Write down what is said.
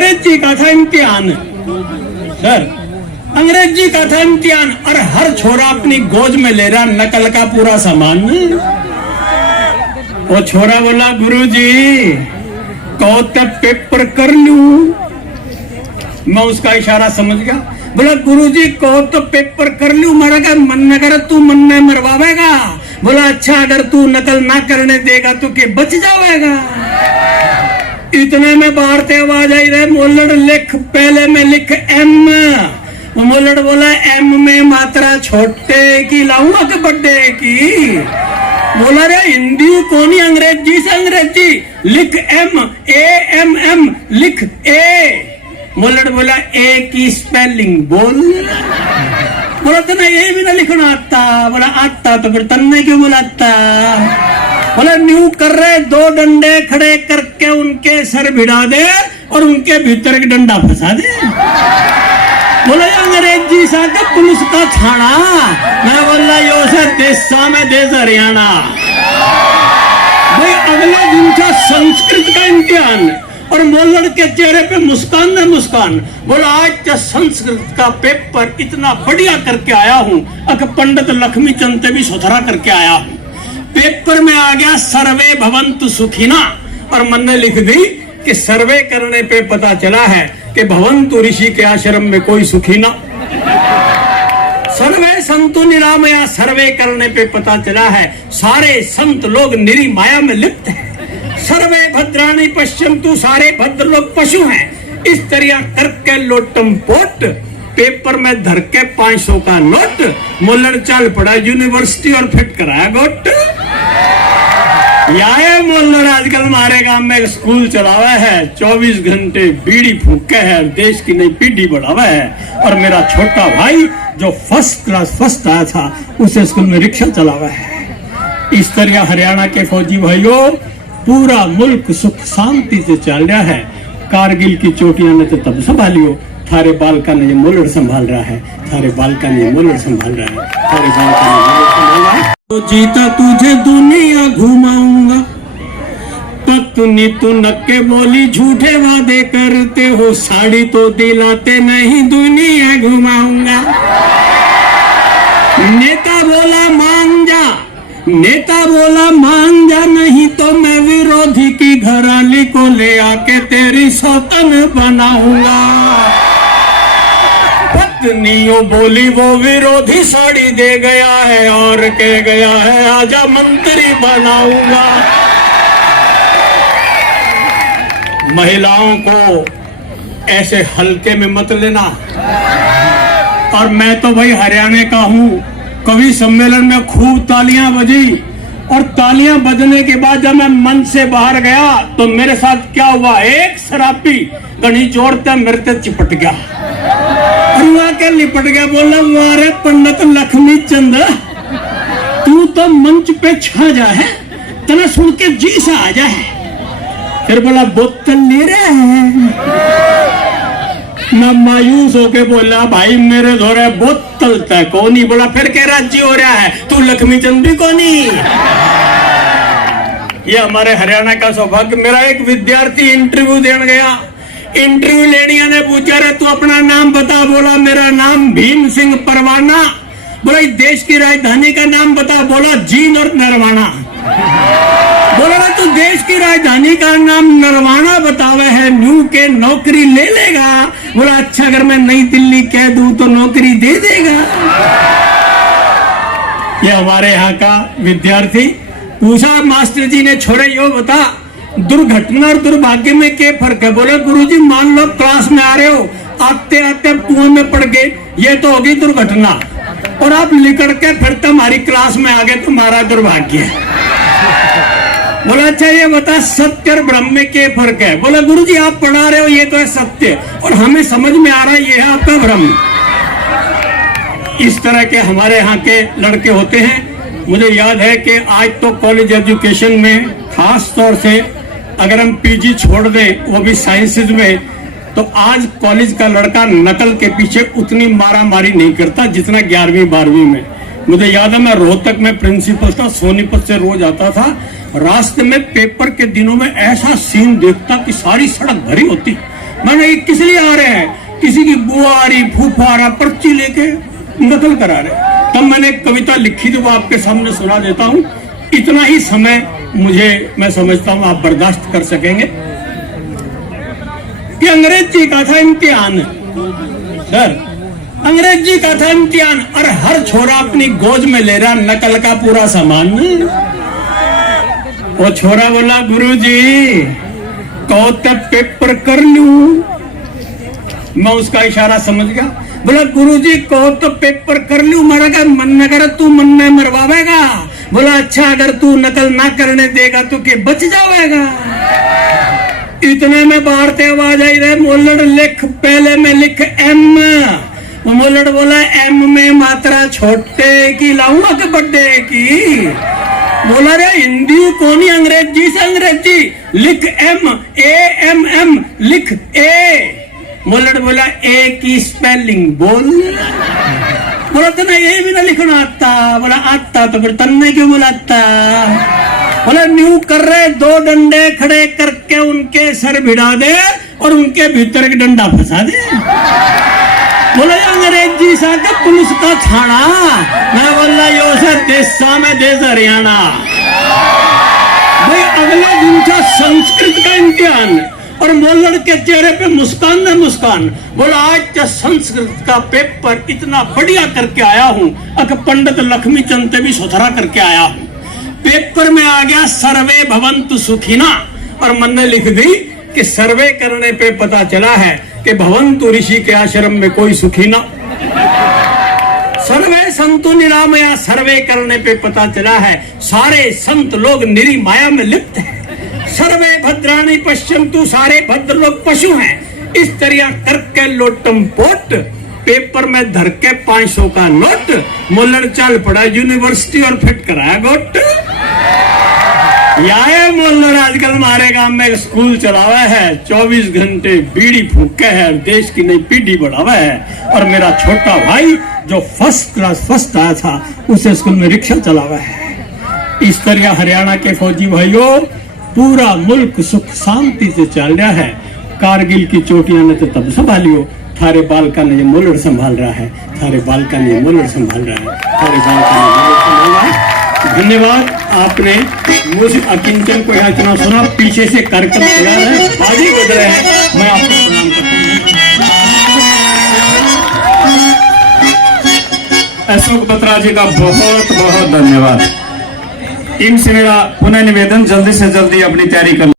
अंग्रेजी का था इम्तिहान सर, अंग्रेजी का था इम्तिहान, और हर छोरा अपनी गोद में ले रहा नकल का पूरा सामान। वो छोरा बोला गुरुजी कहो तो पेपर कर लूं। मैं उसका इशारा समझ गया, बोला गुरुजी कहो तो पेपर कर लूं। मारा का मन न कर, तू मन में मरवावेगा। बोला अच्छा अगर तू नकल ना करने देगा तो के बच जाएगा। इतने में बाहर से आवाज आई रहे, मोलड़ लिख, पहले में लिख एम। वो मोलड़ बोला एम में मात्रा छोटे की लाऊंगा कि बड्डे की। बोला रे हिंदी कौन, अंग्रेजी से अंग्रेजी लिख एम, ए एम एम लिख ए। मोलड़ बोला ए की स्पेलिंग बोल। बोला तो ये भी ना लिखना आता। बोला आता तो फिर तन्ने क्यों बुलाता। बोला न्यू कर रहे, दो डंडे खड़े करके उनके सर भिड़ा दे और उनके भीतर के डंडा फंसा दे। बोला अंग्रेजी सा का पुलिस का थाना। मैं बोला यो से देशा में देश हरियाणा। भाई अगले दिन था संस्कृत का इम्तिहान और मोलड़ के चेहरे पे मुस्कान न मुस्कान। बोला आज तो संस्कृत का पेपर इतना बढ़िया करके आया हूँ, अक पंडित लक्ष्मी चंद से भी सुथरा करके आया हूँ। पेपर में आ गया सर्वे भवन्तु सुखिना, और मन ने लिख दी कि सर्वे करने पे पता चला है कि भवन्तु ऋषि के आश्रम में कोई सुखी ना। सर्वे संतु निरामया, सर्वे करने पे पता चला है सारे संत लोग निरी माया में लिप्त हैं। सर्वे भद्राणी पश्यन्तु, सारे भद्र लोग पशु हैं। इस तरह करके लोटम पोट पेपर में धर के 500 का नोट। मोलड़ चल पड़ा यूनिवर्सिटी और फिट कराया गोट। यार मोलड़ आजकल हमारे गांव में स्कूल चलावा है, 24 घंटे बीड़ी फूके है, देश की नई पीढ़ी बढ़ावा है। और मेरा छोटा भाई जो फर्स्ट क्लास फर्स्ट आया था उसे स्कूल में रिक्शा चलावा है। इस तरह हरियाणा के फौजी भाइयों पूरा मुल्क सुख शांति से चल रहा है। कारगिल की चोटियां ने तो तब संभालियो, थारे बालका ने ये मोलड़ संभाल रहा है, थारे बालका ने ये मोलड़ संभाल रहा है, थारे बालका ने मोलड़ संभाल रहा है। तो जीता तुझे दुनिया घुमाऊंगा, पत्नी तू नक्के बोली झूठे वादे करते हो, साड़ी तो दिलाते नहीं दुनिया घुमाऊंगा। नेता बोला मान जा, नेता बोला मान जा, नहीं तो मैं विरोधी की घराली को ले आके तेरी सौतन बनाऊंगा। पत्नियों बोली वो विरोधी साड़ी दे गया है और कह गया है आजा मंत्री बनाऊंगा। महिलाओं को ऐसे हल्के में मत लेना। और मैं तो भाई हरियाणा का हूँ, कवि सम्मेलन में खूब तालियां बजी, और तालियां बजने के बाद जब मैं मंच से बाहर गया तो मेरे साथ क्या हुआ, एक शराबी घनी जोर से मेरे से चिपट गया, और के लिपट गया। बोला वारे पंडित लक्ष्मी चंद तू तो मंच पे छा जा है, तना सुन के जी सा आ जा है। फिर बोला बोतल ले रहे हैं। मैं मायूस होके बोला भाई मेरे धोरे बोतल तय कोनी। बोला फिर क्या राज्य हो रहा है, तू लक्ष्मी चंद भी कोनी। ये हमारे हरियाणा का सौभाग्य। मेरा एक विद्यार्थी इंटरव्यू देने गया, इंटरव्यू लेनिया ने पूछा रे तू अपना नाम बता। बोला मेरा नाम भीम सिंह परवाना। बोला इस देश की राजधानी का नाम बता। बोला जींद और नरवाना। बोला तू देश की राजधानी का नाम नरवाना बतावे है, न्यू के नौकरी ले लेगा। बोला अच्छा अगर मैं नई दिल्ली कह दूं तो नौकरी दे देगा। ये हमारे यहाँ का विद्यार्थी पूछा मास्टर जी ने, छोड़े यो बता दुर्घटना और दुर्भाग्य में क्या फर्क है। बोले गुरुजी मान लो क्लास में आ रहे हो, आते आते कुएं में पड़ गए, ये तो होगी दुर्घटना, और आप लिकड़ के फिर तुम्हारी क्लास में आ गए, तुम्हारा दुर्भाग्य है। बोला अच्छा ये बता सत्य और ब्रह्म में क्या फर्क है। बोला गुरुजी आप पढ़ा रहे हो ये तो है सत्य, और हमें समझ में आ रहा है ये है आपका ब्रह्म। इस तरह के हमारे यहाँ के लड़के होते हैं। मुझे याद है कि आज तो कॉलेज एजुकेशन में खास तौर से अगर हम पीजी छोड़ दें वो भी साइंसेज में, तो आज कॉलेज का लड़का नकल के पीछे उतनी मारा मारी नहीं करता जितना 11वीं 12वीं में। मुझे याद है मैं रोहतक में प्रिंसिपल था, सोनीपत से रोज आता था, रास्ते में पेपर के दिनों में ऐसा सीन देखता कि सारी सड़क भरी होती, मैंने ये किस लिए आ रहे हैं, किसी की बुआ आ रही, फूफा आ रहा, पर्ची लेके नकल करा रहे। तब मैंने एक कविता लिखी थी, वो आपके सामने सुना देता हूँ। इतना ही समय मुझे, मैं समझता हूँ आप बर्दाश्त कर सकेंगे। कि अंग्रेजी का था इम्तिहान सर, अंग्रेजी का था इम्तिहान, और हर छोरा अपनी गोद में ले रहा नकल का पूरा सामान। वो छोरा बोला गुरुजी कहो तब पेपर कर लूं। मैं उसका इशारा समझ गया। बोला गुरुजी कहो तो पेपर कर लूं। मारा का मन न कर, तू मन में मरवावेगा। बोला अच्छा अगर तू नकल ना करने देगा तो के बच जाएगा। इतने में बाहर से आवाज आई रहे, मोलड़ लिख, पहले में लिख एम। वो मोलड़ बोला एम में मात्रा छोटे की लाऊंगा कि बड्डे की। बोला रे हिंदी कोनी, अंग्रेजी से अंग्रेजी लिख एम, ए एम एम लिख ए। मोलड़ बोला ए की स्पेलिंग बोल। बोला तो ना ये भी ना लिखना आता। बोला आता तो फिर तन्ने क्यों बुलाता। बोला न्यू कर रहे, दो डंडे खड़े करके उनके सर भिड़ा दे और उनके भीतर एक डंडा फंसा दे। बोला अंग्रेजी सा के पुलिस का थाना। मैं बोला यो सर देशा में देश हरियाणा। भाई अगले दिन था संस्कृत का इम्तिहान और मोलड़ के चेहरे पे मुस्कान न मुस्कान। बोला आज का संस्कृत का पेपर इतना बढ़िया करके आया हूँ, अक पंडित लक्ष्मी चंद भी सुथरा करके आया हूँ। पेपर में आ गया सर्वे भवन्तु सुखिना, और मन ने लिख दी कि सर्वे करने पे पता चला है कि भवन्तु ऋषि के आश्रम में कोई सुखी ना। सर्वे संतु निरामया, सर्वे करने पे पता चला है सारे संत लोग निरी माया में लिप्त हैं। सर्वे भद्राणी पश्यन्तु, सारे भद्र लोग पशु हैं। इस तरह करके लोटम पोट पेपर में धर के 500 का नोट। मोलड़ चल पड़ा यूनिवर्सिटी और फिट कराया गोट। यार मोलड़ आजकल हमारे गांव में स्कूल चलावा है, 24 घंटे बीड़ी फूके है, देश की नई पीढ़ी बढ़ावा है। और मेरा छोटा भाई जो फर्स्ट क्लास फर्स्ट आया था, उसे स्कूल में रिक्शा चलावा है। इस तरह हरियाणा के फौजी भाइयों पूरा मुल्क सुख शांति से चल रहा है। कारगिल की चोटियां ने तो तब संभालियो, थारे बालका ने ये मोलड़ संभाल रहा है, थारे बालका ने ये मोलड़ संभाल रहा है, थारे बालका ने मोलड़ संभाल रहा है। धन्यवाद, आपने मुझ अकिंचन को यहाँ इतना सुना। पीछे से कार्यक्रम तैयार है, बाजी बज रहे हैं, मैं आपको प्रणाम करता हूँ। अशोक बत्रा जी का बहुत बहुत धन्यवाद। टीम से मेरा पुनः निवेदन, जल्दी से जल्दी अपनी तैयारी कर